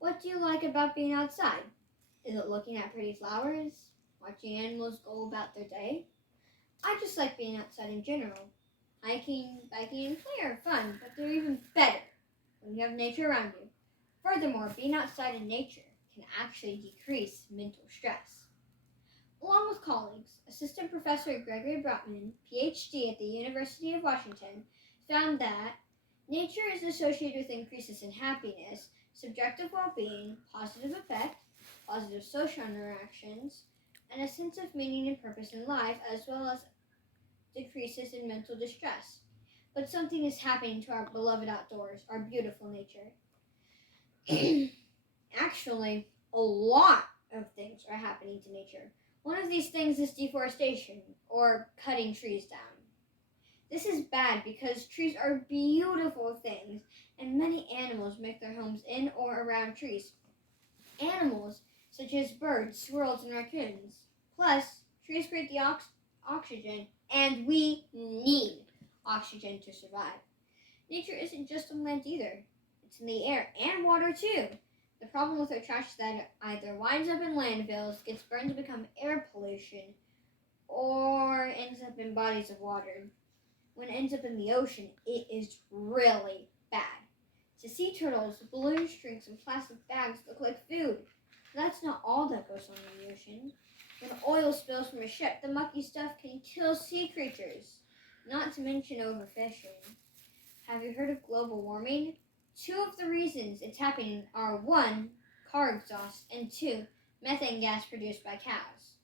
What do you like about being outside? Is it looking at pretty flowers? Watching animals go about their day? I just like being outside in general. Hiking, biking, and play are fun, but they're even better when you have nature around you. Furthermore, being outside in nature can actually decrease mental stress. Along with colleagues, Assistant Professor Gregory Brotman, PhD at the University of Washington, found that nature is associated with increases in happiness, subjective well-being, positive affect, positive social interactions, and a sense of meaning and purpose in life, as well as decreases in mental distress. But something is happening to our beloved outdoors, our beautiful nature. Actually, a lot of things are happening to nature. One of these things is deforestation, or cutting trees down. This is bad because trees are beautiful things, and many animals make their homes in or around trees. Animals such as birds, squirrels, and raccoons. Plus, trees create the oxygen, and we need oxygen to survive. Nature isn't just on land either. It's in the air and water too. The problem with our trash is that it either winds up in landfills, gets burned to become air pollution, or ends up in bodies of water. When it ends up in the ocean, it is really bad. To sea turtles, balloon strings and plastic bags look like food. That's not all that goes on in the ocean. When oil spills from a ship, the mucky stuff can kill sea creatures, not to mention overfishing. Have you heard of global warming? Two of the reasons it's happening are 1, car exhaust, and 2, methane gas produced by cows.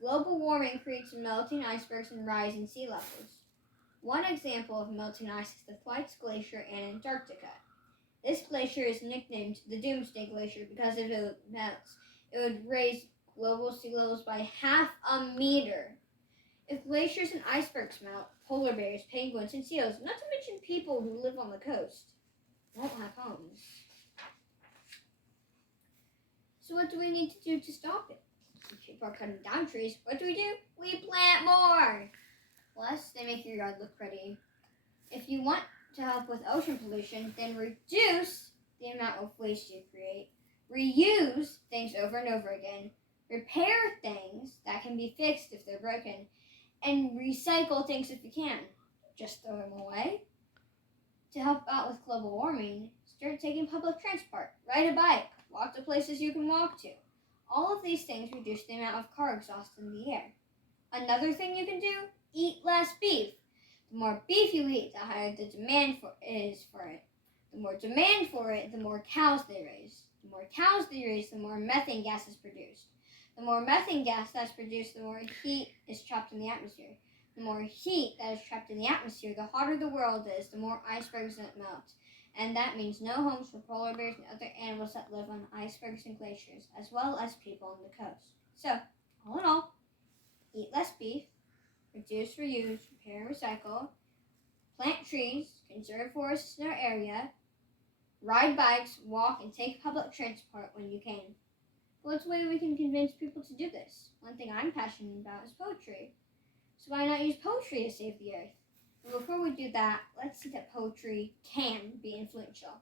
Global warming creates melting icebergs and rising sea levels. One example of melting ice is the Thwaites Glacier in Antarctica. This glacier is nicknamed the Doomsday Glacier because if it melts, it would raise global sea levels by half a meter. If glaciers and icebergs melt, polar bears, penguins, and seals, not to mention people who live on the coast, won't have homes. So what do we need to do to stop it? If people are cutting down trees, what do? We plant more! Plus, they make your yard look pretty. If you want to help with ocean pollution, then reduce the amount of waste you create. Reuse things over and over again. Repair things that can be fixed if they're broken. And recycle things if you can. Just throw them away. To help out with global warming, start taking public transport. Ride a bike. Walk to places you can walk to. All of these things reduce the amount of car exhaust in the air. Another thing you can do, eat less beef. The more beef you eat, the higher the demand is for it. The more demand for it, the more cows they raise. The more cows they raise, the more methane gas is produced. The more methane gas that's produced, the more heat is trapped in the atmosphere. The more heat that is trapped in the atmosphere, the hotter the world is, the more icebergs that melt. And that means no homes for polar bears and other animals that live on icebergs and glaciers, as well as people on the coast. So, all in all, eat less beef, reduce, reuse, repair, and recycle, plant trees, conserve forests in our area, ride bikes, walk, and take public transport when you can. What's a way we can convince people to do this? One thing I'm passionate about is poetry. So why not use poetry to save the earth? But before we do that, let's see that poetry can be influential.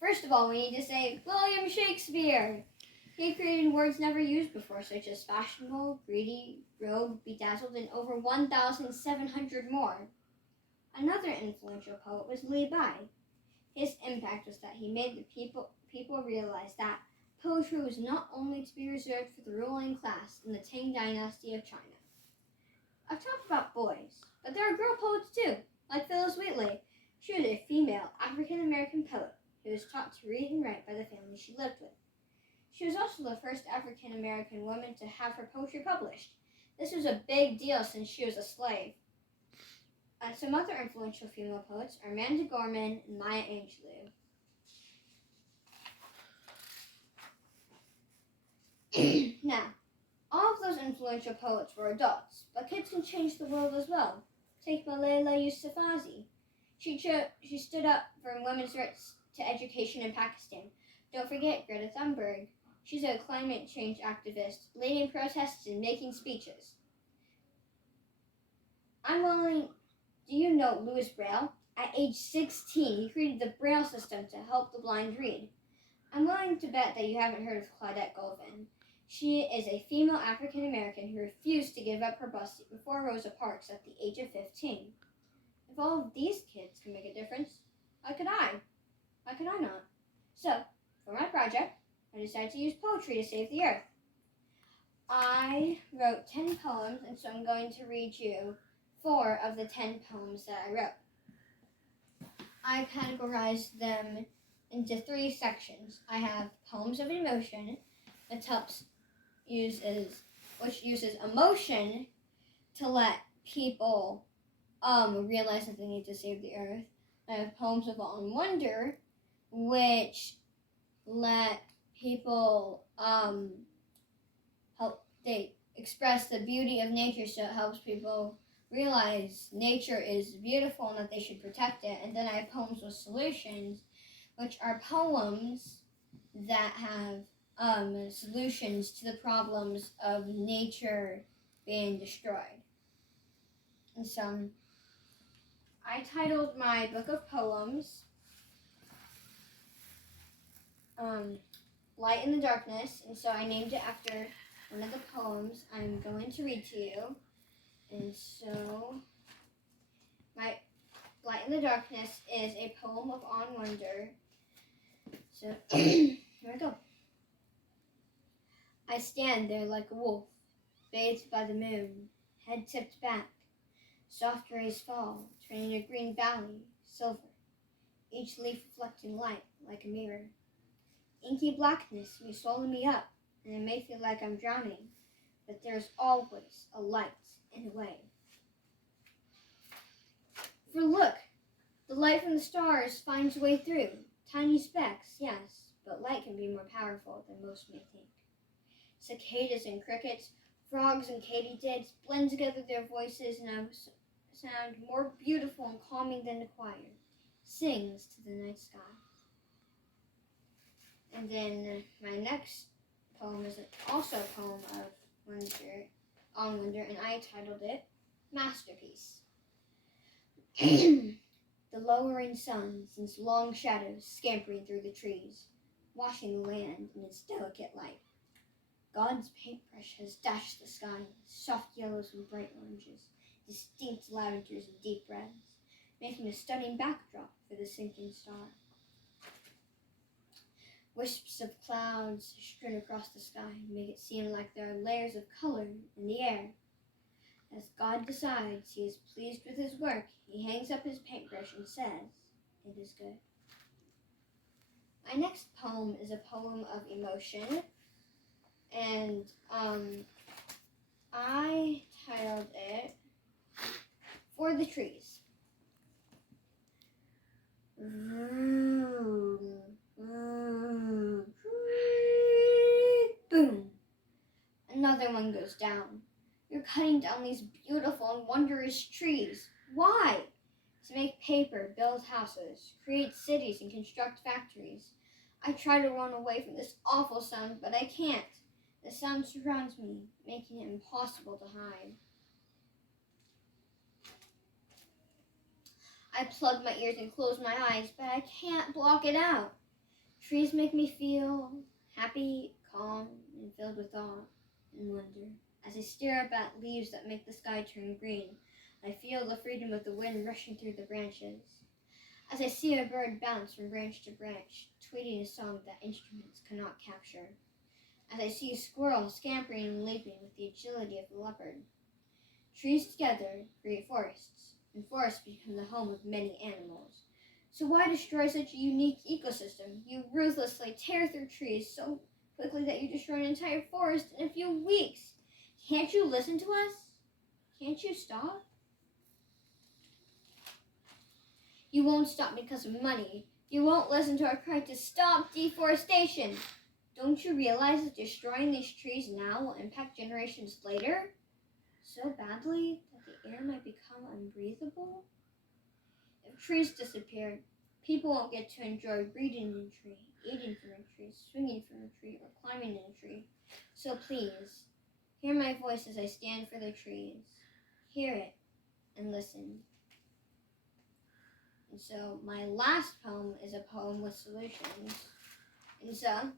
First of all, we need to say William Shakespeare. He created words never used before, such as fashionable, greedy, rogue, bedazzled, and over 1,700 more. Another influential poet was Li Bai. His impact was that he made the people realize that poetry was not only to be reserved for the ruling class in the Tang Dynasty of China. I've talked about boys, but there are girl poets too, like Phyllis Wheatley. She was a female African-American poet who was taught to read and write by the family she lived with. She was also the first African-American woman to have her poetry published. This was a big deal since she was a slave. Some other influential female poets are Amanda Gorman and Maya Angelou. Now, all of those influential poets were adults, but kids can change the world as well. Take Malala Yousafzai. She stood up for women's rights to education in Pakistan. Don't forget Greta Thunberg. She's a climate change activist, leading protests and making speeches. Do you know Louis Braille? At age 16, he created the Braille system to help the blind read. I'm willing to bet that you haven't heard of Claudette Colvin. She is a female African American who refused to give up her bus seat before Rosa Parks at the age of 15. If all of these kids can make a difference, why could I? Why could I not? So, for my project, I decided to use poetry to save the earth. I wrote 10 poems, and so I'm going to read you 4 of the 10 poems that I wrote. I categorized them into 3 sections. I have poems of emotion, which uses emotion to let people realize that they need to save the earth. I have poems of awe and wonder, which let people they express the beauty of nature, so it helps people realize nature is beautiful and that they should protect it. And then I have poems with solutions, which are poems that have solutions to the problems of nature being destroyed. And so I titled my book of poems Light in the Darkness, and so I named it after one of the poems I'm going to read to you. And so my Light in the Darkness is a poem of awe and wonder. So here we go. I stand there like a wolf, bathed by the moon, head tipped back. Soft rays fall, turning a green valley, silver, each leaf reflecting light like a mirror. Inky blackness may swallow me up, and it may feel like I'm drowning, but there's always a light and a way. For look, the light from the stars finds a way through. Tiny specks, yes, but light can be more powerful than most may think. Cicadas and crickets, frogs and katydids blend together their voices in a sound more beautiful and calming than the choir sings to the night sky. And then my next poem is also a poem of wonder, and I titled it Masterpiece. The lowering sun sends long shadows scampering through the trees, washing the land in its delicate light. God's paintbrush has dashed the sky, soft yellows and bright oranges, distinct lavenders and deep reds, making a stunning backdrop for the sinking star. Wisps of clouds strewn across the sky make it seem like there are layers of color in the air. As God decides he is pleased with his work, he hangs up his paintbrush and says, "It is good." My next poem is a poem of emotion, and I titled it For the Trees. Boom! Another one goes down. You're cutting down these beautiful and wondrous trees. Why? To make paper, build houses, create cities, and construct factories. I try to run away from this awful sound, but I can't. The sound surrounds me, making it impossible to hide. I plug my ears and close my eyes, but I can't block it out. Trees make me feel happy, calm, and filled with awe and wonder. As I stare up at leaves that make the sky turn green, I feel the freedom of the wind rushing through the branches. As I see a bird bounce from branch to branch, tweeting a song that instruments cannot capture. As I see a squirrel scampering and leaping with the agility of the leopard. Trees together create forests, and forests become the home of many animals. So why destroy such a unique ecosystem? You ruthlessly tear through trees so quickly that you destroy an entire forest in a few weeks. Can't you listen to us? Can't you stop? You won't stop because of money. You won't listen to our cry to stop deforestation. Don't you realize that destroying these trees now will impact generations later so badly that the air might become unbreathable? If trees disappear, people won't get to enjoy reading in a tree, eating from a tree, swinging from a tree, or climbing in a tree. So please, hear my voice as I stand for the trees. Hear it and listen. And so my last poem is a poem with solutions. And so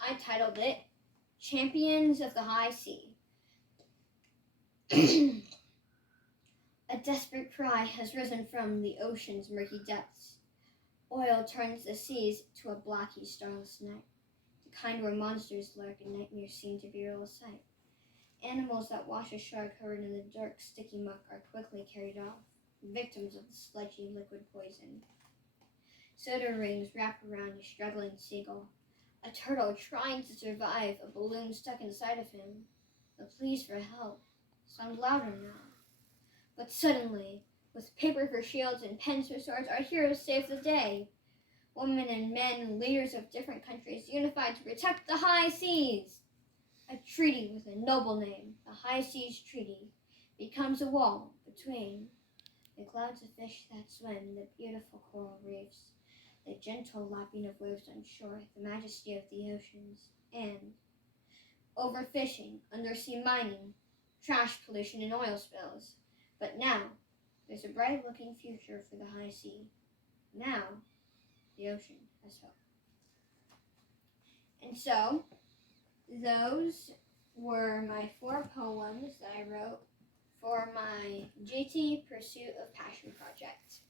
I titled it Champions of the High Sea. A desperate cry has risen from the ocean's murky depths. Oil turns the seas to a blacky, starless night. The kind where monsters lurk and nightmares seem to be real sight. Animals that wash ashore covered in the dark, sticky muck are quickly carried off, victims of the sludgy liquid poison. Soda rings wrap around a struggling seagull, a turtle trying to survive a balloon stuck inside of him. The pleas for help sound louder now. But suddenly, with paper for shields and pens for swords, our heroes save the day. Women and men and leaders of different countries unified to protect the high seas. A treaty with a noble name, the High Seas Treaty, becomes a wall between the clouds of fish that swim, the beautiful coral reefs, the gentle lapping of waves on shore, the majesty of the oceans, and overfishing, undersea mining, trash pollution, and oil spills. But now, there's a bright-looking future for the high sea. Now, the ocean has hope. And so, those were my 4 poems that I wrote for my GT Pursuit of Passion project.